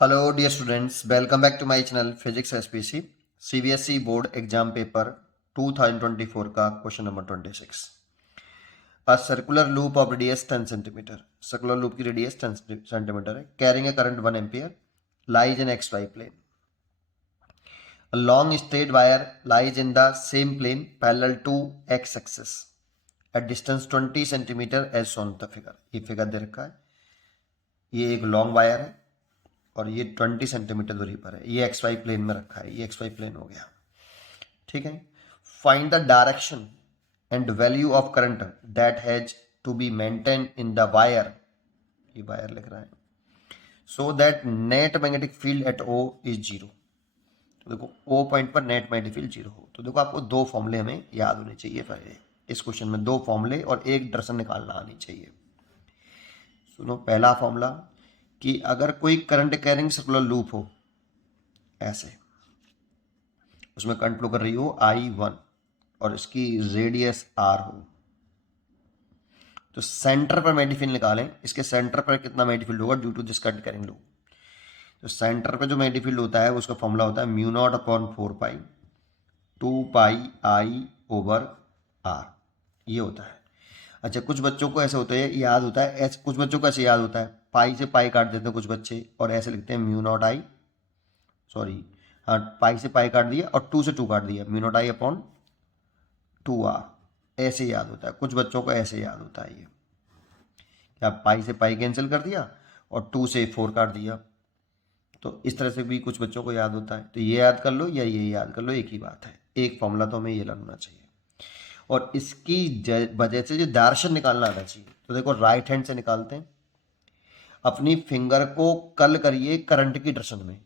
Hello dear students, welcome back to my channel Physics SPC CBSE board exam paper 2024 का question number 26। A circular loop of radius 10 cm, circular loop की radius 10 centimetre है, carrying a current 1 ampere, lies in xy plane. A long straight wire lies in the same plane parallel to x axis at distance 20 cm as shown in the figure. ये figure दे रखा है, ये एक long wire है और ये 20 centimetre दूरी पर है, ये एक्स वाई प्लेन में रखा है, ये एक्स वाई प्लेन हो गया। ठीक है, find the direction and value of current that has to be maintain in the wire, ये वायर लिख रहा है, so that net magnetic field at O is zero. तो देखो ओ पॉइंट पर नेट मैग्नेटिक फील्ड जीरो हो। तो देखो आपको दो फॉर्मूले हमें याद होने चाहिए, इस क्वेश्चन में दो फॉर्मूले और एक डायरेक्शन निकालना आनी चाहिए। सुनो, पहला फॉर्मूला कि अगर कोई करंट कैरिंग सर्कुलर लूप हो, ऐसे उसमें करंट फ्लो कर रही हो I1 और इसकी रेडियस R हो, तो सेंटर पर मैग्नेटिक फील्ड निकालें। इसके सेंटर पर कितना मैग्नेटिक फील्ड होगा due to this current carrying loop. तो सेंटर पर जो मैग्नेटिक फील्ड होता है उसका फॉर्मूला होता है mu not upon 4 pi 2 pi I/R, ये होता है। अच्छा, कुछ बच्चों को ऐसे होता है याद होता है, ऐसे कुछ बच्चों को ऐसे याद होता है, पाई से पाई काट देते हैं कुछ बच्चे और ऐसे लिखते हैं म्यू नॉट आई, सॉरी हाँ, पाई से पाई काट दिया और 2 से 2 काट दिया, mu not I upon 2R, ऐसे याद होता है। कुछ बच्चों को ऐसे याद होता है, ये क्या पाई से पाई कैंसिल कर दिया और 2 से 4 काट दिया। तो इस तरह से भी कुछ बच्चों को याद होता है। तो ये याद कर लो या ये याद कर लो, एक ही बात है, एक फॉर्मूला तो हमें ये लगना चाहिए। और इसकी वजह से जो डायरेक्शन निकालना आना चाहिए, तो देखो राइट हैंड से निकालते हैं। अपनी फिंगर को कर्ल करिए करंट की डायरेक्शन में,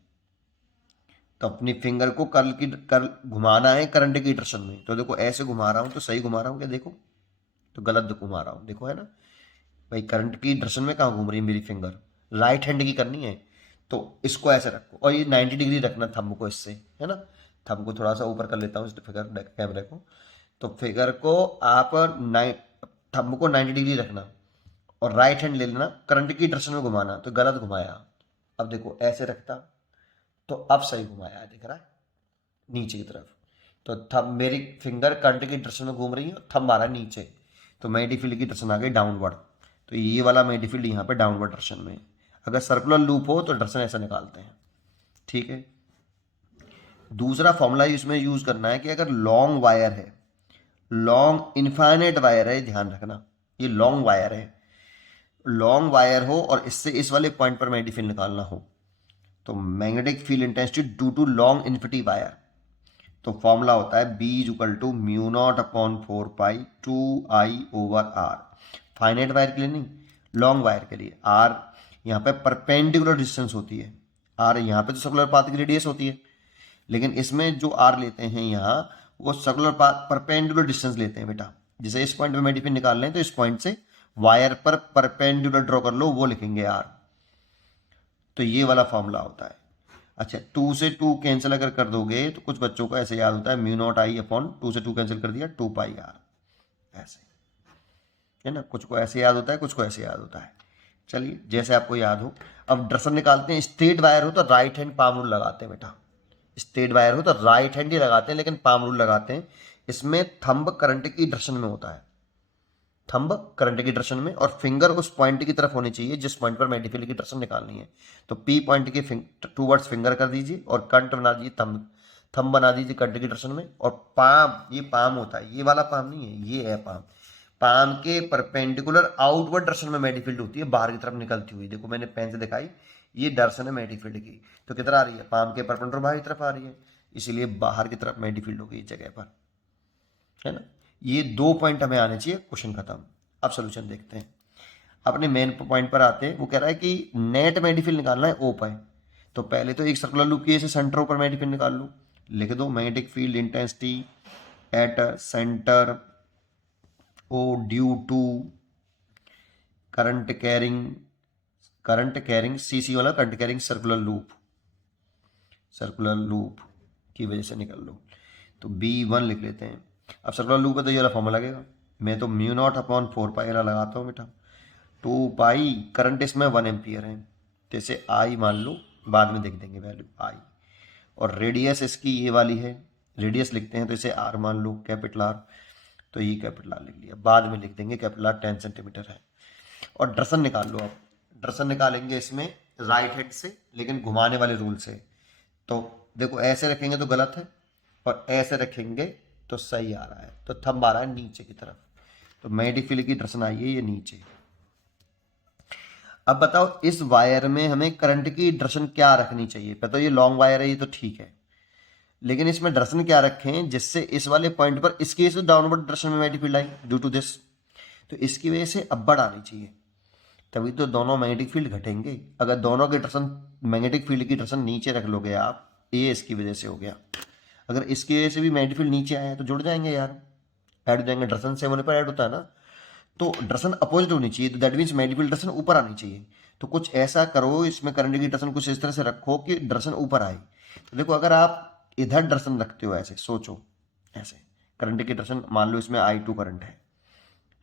तो अपनी फिंगर को कर्ल घुमाना है करंट की डायरेक्शन में। तो देखो ऐसे घुमा रहा हूँ तो सही घुमा रहा हूँ क्या, देखो तो गलत घुमा रहा हूँ, देखो है ना भाई, करंट की डायरेक्शन में कहाँ घूम रही है मेरी फिंगर, राइट हैंड की करनी है। तो इसको ऐसे रखो और ये 90 डिग्री रखना थंब को, इससे है ना, थंब को थोड़ा सा ऊपर कर लेता हूँ इस फिगर कैमरे को। तो फिगर को आप थंब को 90 डिग्री रखना और राइट हैंड ले लेना, करंट की डायरेक्शन में घुमाना। तो गलत घुमाया, अब देखो ऐसे रखता तो अब सही घुमाया, दिख रहा है नीचे की तरफ। तो थंब, मेरी फिंगर करंट की डायरेक्शन में घूम रही है, थंब आ रहा है नीचे, तो मैग्नेटिक फील्ड की डायरेक्शन आ गई डाउनवर्ड। तो ये वाला मैग्नेटिक फील्ड यहाँ पे डाउनवर्ड डायरेक्शन में। अगर सर्कुलर लूप हो तो डायरेक्शन ऐसा निकालते हैं। ठीक है, दूसरा फॉर्मूला इसमें यूज करना है कि अगर लॉन्ग वायर है, लॉन्ग इनफाइनाइट वायर है, ध्यान रखना ये लॉन्ग वायर है, लॉन्ग वायर हो और इससे इस वाले पॉइंट पर मैग्नेटिक फील्ड निकालना हो, तो magnetic field intensity due to long infinity wire, तो फॉर्मूला होता है B is equal to mu not upon 4 pi 2I/R। Finite wire के लिए नहीं, लॉन्ग वायर के लिए। R यहाँ पे परपेंडिकुलर डिस्टेंस होती है, R यहाँ पे तो सर्कुलर पाथ की रेडियस होती है, लेकिन इसमें जो R लेते हैं यहाँ वो सर्कुलर पाथ परपेंडिकुलर डिस्टेंस लेते हैं बेटा। जैसे इस पॉइंट पे मैग्नेटिक निकाल लें तो इस पॉइंट से वायर पर परपेंडिकुलर ड्रॉ कर लो, वो लिखेंगे R। तो ये वाला फॉर्मूला होता है। अच्छा, 2 से 2 कैंसिल अगर कर दोगे तो कुछ बच्चों को ऐसे याद होता है म्यू नॉट आई अपॉन 2 से 2 कैंसिल कर दिया 2 पाई R, ऐसे है ना। कुछ को ऐसे याद होता है, कुछ को ऐसे याद होता है। चलिए जैसे आपको याद हो। अब डायरेक्शन निकालते हैं। स्ट्रेट वायर हो तो राइट हैंड पाम रूल लगाते हैं बेटा, स्ट्रेट वायर हो तो राइट हैंड ही लगाते हैं, लेकिन पाम रूल लगाते हैं। इसमें थंब करंट की डायरेक्शन में होता है, थंब करंट की डायरेक्शन में, और फिंगर उस पॉइंट की तरफ होनी चाहिए जिस पॉइंट पर मैग्नेटिक फील्ड की डायरेक्शन निकालनी है। तो पी पॉइंट के टूवर्ड्स फिंगर कर दीजिए और करंट बना दीजिए, थंब थंब बना दीजिए करंट की डायरेक्शन में। और पाम, ये पाम होता है, ये वाला पाम नहीं है, ये है पाम। पाम के परपेंडिकुलर आउटवर्ड डायरेक्शन में मैग्नेटिक फील्ड होती है, बाहर की तरफ निकलती हुई। देखो मैंने पेन से दिखाई, ये डायरेक्शन है मैग्नेटिक फील्ड की। तो किधर आ रही है, पाम के परपेंडिकुलर बाहर की तरफ आ रही है, इसीलिए बाहर की तरफ मैग्नेटिक फील्ड होगी इस जगह पर, है ना। ये दो पॉइंट हमें आने चाहिए, क्वेश्चन खत्म। अब सोल्यूशन देखते हैं। अपने मेन पॉइंट पर आते हैं। वो कह रहा है कि नेट मैग्नेटिक फील्ड निकालना है ओ पाए। तो पहले तो एक सर्कुलर लूप की ऐसे सेंटर ऊपर मैग्नेटिक फील्ड निकाल लो, लिख दो magnetic field intensity at centre O due to current carrying CC वाला करंट कैरिंग सर्कुलर लूप की वजह से निकाल लो। तो B1 लिख लेते हैं। अब सर्कुलर लूप है तो ये वाला फॉर्मूला लगेगा। मैं तो म्यू नॉट अपॉन 4 पाई वाला लगाता हूँ बेटा। 2 पाई, करंट इसमें 1 एम्पियर है, जैसे I मान लो बाद में देख देंगे वैल्यू आई। और रेडियस इसकी ये वाली है, रेडियस लिखते हैं तो इसे आर मान लो, कैपिटल आर, तो ये कैपिटल आर लिख लिया, बाद में लिख देंगे कैपिटल आर 10 सेंटीमीटर है। और ड्रसन निकाल लो आप, ड्रसन निकालेंगे इसमें राइट हैंड से, लेकिन घुमाने वाले रूल से। तो देखो ऐसे रखेंगे तो गलत है, और ऐसे रखेंगे तो सही आ रहा है। तो थंब आ रहा है नीचे की तरफ, तो मेडिफिल की ड्रसन आई है ये नीचे। अब बताओ इस वायर में हमें करंट की ड्रसन क्या रखनी चाहिए? पता ये लॉन्ग वायर है, ये तो ठीक है, लेकिन इसमें ड्रसन क्या रखें जिससे इस वाले पॉइंट पर इसकी वजह से डाउनवर्ड ड्रसन में magnetic field I due to this, तो इसकी वजह से अपवर्ड आनी चाहिए, तभी तो दोनों मैग्नेटिक फील्ड घटेंगे। अगर दोनों के ड्रसन, मैग्नेटिक फील्ड की ड्रसन नीचे रख लोगे आप, ये इसकी वजह से हो गया। अगर इसकी वजह से भी मैग्नेटिक फील्ड नीचे आए तो जुड़ जाएंगे यार, ऐड हो जाएंगे, ड्रसन सेम होने पर ऐड होता है ना। तो ड्रसन अपोजिट होनी चाहिए, तो दैट मीन्स मैग्नेटिक फील्ड ड्रसन ऊपर आनी चाहिए। तो कुछ ऐसा करो इसमें करंट की ड्रसन कुछ इस तरह से रखो कि ड्रसन ऊपर आए। तो देखो अगर आप इधर ड्रसन रखते हो, ऐसे सोचो, ऐसे करंट की ड्रसन मान लो इसमें I2 करंट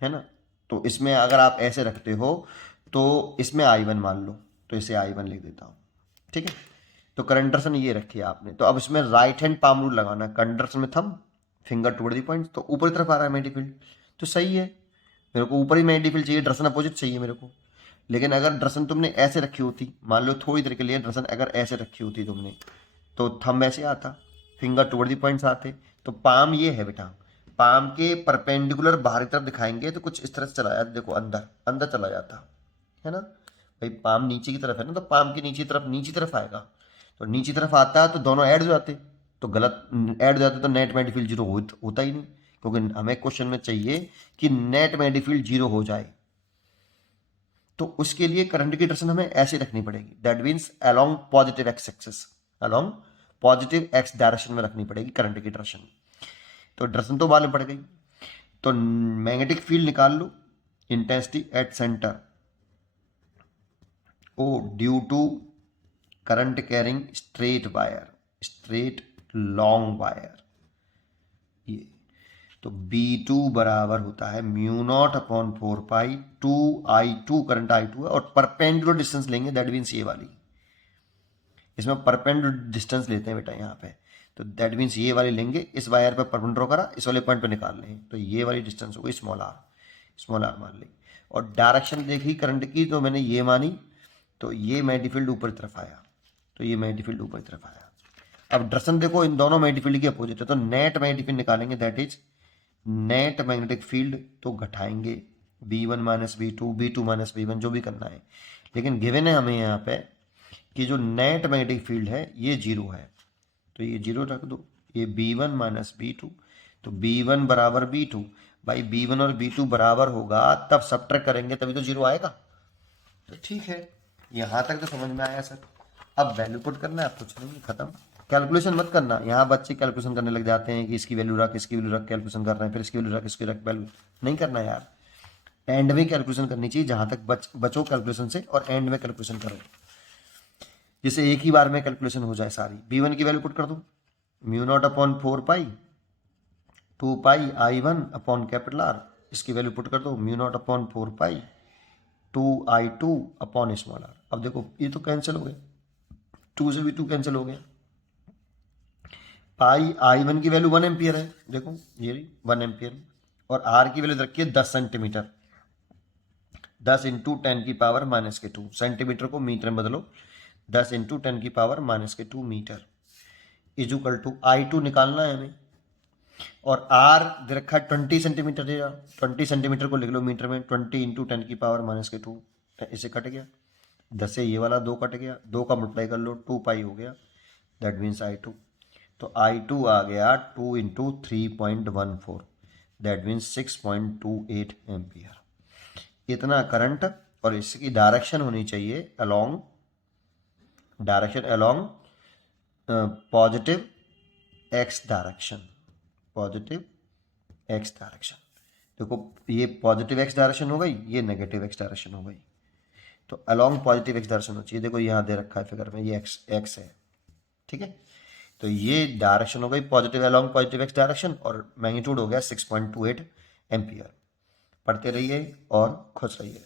है ना, तो इसमें अगर आप ऐसे रखते हो तो इसमें I1 मान लो, तो इसे I1 लिख देता हूँ, ठीक है। तो करंट ड्रसन ये रखी है आपने, तो अब इसमें राइट हैंड पाम रूल लगाना, करंट ड्रसन में thumb, finger toward the point, तो ऊपर की तरफ आ रहा है मैग्नेटिक फील्ड, तो सही है, मेरे को ऊपर ही मैग्नेटिक फील्ड चाहिए, ड्रसन अपोजिट चाहिए मेरे को। लेकिन अगर ड्रसन तुमने ऐसे रखी होती, मान लो थोड़ी देर के लिए ड्रसन अगर ऐसे रखी होती तुमने, तो थंब ऐसे आता, फिंगर टुवर्ड द पॉइंट्स आते, तो पाम ये है बेटा, पाम के परपेंडिकुलर बाहरी तरफ दिखाएंगे तो कुछ इस तरह से चला जाता, देखो अंदर अंदर चला जाता है ना भाई, पाम नीचे की तरफ है ना, तो पाम की नीचे तरफ आएगा, तो नीचे तरफ आता है तो दोनों ऐड हो जाते, तो गलत ऐड हो जाते तो नेट मैग्नेटिक फील्ड जीरो होता ही नहीं, क्योंकि हमें क्वेश्चन में चाहिए कि नेट मैग्नेटिक फील्ड जीरो हो जाए। तो उसके लिए करंट की डायरेक्शन हमें ऐसे रखनी पड़ेगी, that means along positive x axis, along positive x direction में रखनी पड़ेगी करंट की डायरेक्शन। तो डायरेक्शन तो मालूम पड़ गई, तो मैग्नेटिक फील्ड निकाल लो, intensity at centre O due to current carrying straight wire, straight long wire, ये तो B2 बराबर होता है mu not upon 4 pi 2I2, current I2 है, और परपेंडिकुलर डिस्टेंस लेंगे, दैट मीन्स ये वाली, इसमें परपेंडिकुलर डिस्टेंस लेते हैं बेटा यहाँ पे, तो दैट मीन्स ये वाली लेंगे, इस वायर पे परपेंडिकुलर करा, इस वाले पॉइंट पे निकाल लें, तो ये वाली डिस्टेंस होगी स्मॉल आर मान ली। और डायरेक्शन देखी करंट की तो मैंने ये मानी, तो ये मैग्नेटिक फील्ड ऊपर की तरफ आया, तो ये मैग्नेटिक फील्ड ऊपर की तरफ आया। अब डायरेक्शन देखो इन दोनों मैग्नेटिक फील्ड की अपोजिट है, तो नेट मैग्नेटिक फील्ड निकालेंगे, that is net magnetic field, तो घटाएंगे B1 minus B2 minus B1 जो भी करना है, लेकिन गिवन है हमें यहाँ पे कि जो नेट मैग्नेटिक फील्ड है ये जीरो है, तो ये जीरो रख दो, ये B1 माइनस B2, तो B1 बराबर B2, भाई B1 और B2 बराबर होगा तब सब्ट्रैक्ट करेंगे तभी तो जीरो आएगा, तो ठीक है, यहाँ तक तो समझ में आया सर। अब वैल्यू पुट करना है, अब कुछ नहीं, खत्म, कैलकुलेशन मत करना। यहाँ बच्चे कैलकुलेशन करने लग जाते हैं कि इसकी वैल्यू रख, इसकी वैल्यू रख, कैलकुलेशन कर रहे हैं, फिर इसकी वैल्यू रख, इसकी रख, वैल्यू नहीं करना यार, एंड में कैलकुलेशन करनी चाहिए, जहाँ तक बचो कैलकुलेशन से, और एंड में कैलकुलेशन करो, जिससे एक ही बार में कैलकुलेशन हो जाए सारी। B1 की वैल्यू पुट कर दो, mu not upon 4 pi 2 pi I1 upon capital R, इसकी वैल्यू पुट कर दो, mu not upon 4 pi 2I2 upon small r. अब देखो ये तो कैंसिल हो गया, 2 से भी 2 कैंसिल हो गया, पाई I1 की वैल्यू 1 एम्पियर है, देखो ये 1 एम्पियर, और आर की वैल्यू रखी है 10 सेंटीमीटर, 10 इंटू 10 की पावर माइनस के 2, सेंटीमीटर को मीटर में बदलो, 10 इंटू 10 की पावर माइनस के 2 मीटर, इजुकल टू I2 निकालना है हमें, और आर दे रखा है 20 सेंटीमीटर, 20 सेंटीमीटर को लिख लो मीटर में, 20 इंटू 10 की पावर माइनस के 2, इसे कट गया, 10 से ये वाला 2 कट गया, 2 का मल्टीप्लाई कर लो, 2 पाई हो गया, दैट मीन्स I2, तो I2 आ गया 2 इंटू 3.14, दैट मीन्स 6.28 एम्पियर, इतना करंट, और इसकी डायरेक्शन होनी चाहिए along, direction along positive x direction, positive x direction. देखो ये पॉजिटिव एक्स डायरेक्शन हो गई, ये नेगेटिव एक्स डायरेक्शन हो गई, तो अलोंग पॉजिटिव एक्स डायरेक्शन होनी चाहिए, देखो यहाँ दे रखा है फिगर में, ये एक्स है, ठीक है, तो ये डायरेक्शन हो गई positive along positive x direction, और मैग्नीट्यूड हो गया 6.28 एम्पियर। पढ़ते रहिए और खुश रहिए।